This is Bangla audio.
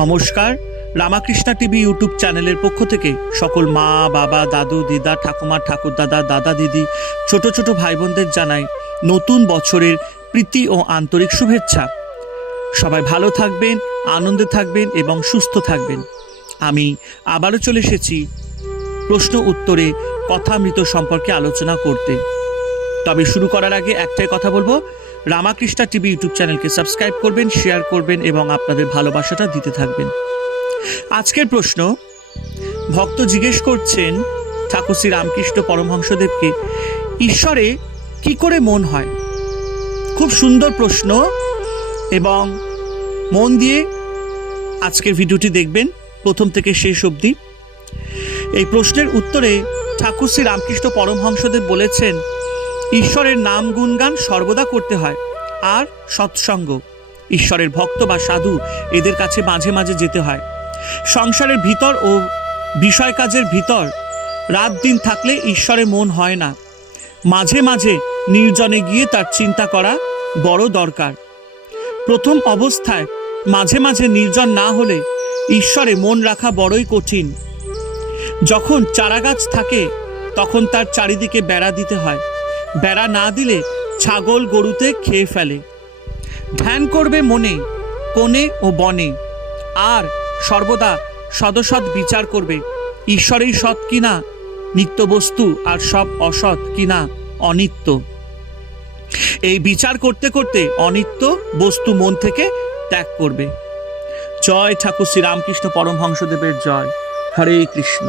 নমস্কার, রামাকৃষ্ণা টিভি ইউটিউব চ্যানেলের পক্ষ থেকে সকল মা, বাবা, দাদু, দিদা, ঠাকুমা, ঠাকুরদাদা, দাদা, দিদি, ছোট ছোট ভাই বোনদের জানাই নতুন বছরের প্রীতি ও আন্তরিক শুভেচ্ছা। সবাই ভালো থাকবেন, আনন্দে থাকবেন এবং সুস্থ থাকবেন। আমি আবারও চলে এসেছি প্রশ্ন উত্তরে কথামৃত সম্পর্কে আলোচনা করতে। তবে শুরু করার আগে একটাই কথা বলবো, রামাকৃষ্ণা টিভি ইউটিউব চ্যানেলকে সাবস্ক্রাইব করবেন, শেয়ার করবেন এবং আপনাদের ভালোবাসাটা দিতে থাকবেন। আজকের প্রশ্ন, ভক্ত জিজ্ঞেস করছেন ঠাকুর শ্রী রামকৃষ্ণ পরমহংসদেবকে, ঈশ্বরে কি করে মন হয়? খুব সুন্দর প্রশ্ন এবং মন দিয়ে আজকের ভিডিওটি দেখবেন প্রথম থেকে শেষ অবধি। এই প্রশ্নের উত্তরে ঠাকুর শ্রী রামকৃষ্ণ পরমহংসদেব বলেছেন, ঈশ্বরের নাম গুণগান সর্বদা করতে হয়, আর সৎসঙ্গ, ঈশ্বরের ভক্ত বা সাধু এদের কাছে মাঝে মাঝে যেতে হয়। সংসারের ভিতর ও বিষয় কাজের ভিতর রাত দিন থাকলে ঈশ্বরে মন হয় না। মাঝে মাঝে নির্জনে গিয়ে তার চিন্তা করা বড় দরকার। প্রথম অবস্থায় মাঝে মাঝে নির্জন না হলে ঈশ্বরে মন রাখা বড়ই কঠিন। যখন চারাগাছ থাকে তখন তার চারিদিকে বেড়া দিতে হয়, বেড়া না দিলে ছাগল গরুতে খেয়ে ফেলে। ধ্যান করবে মনে, কোণে ও বনে, আর সর্বদা সদসৎ বিচার করবে, ঈশ্বরেই সৎ কিনা নিত্য বস্তু আর সব অসৎ কিনা অনিত্য। এই বিচার করতে করতে অনিত্য বস্তু মন থেকে ত্যাগ করবে। জয় ঠাকুর শ্রী রামকৃষ্ণ পরমহংসদেবের জয়। হরে কৃষ্ণ।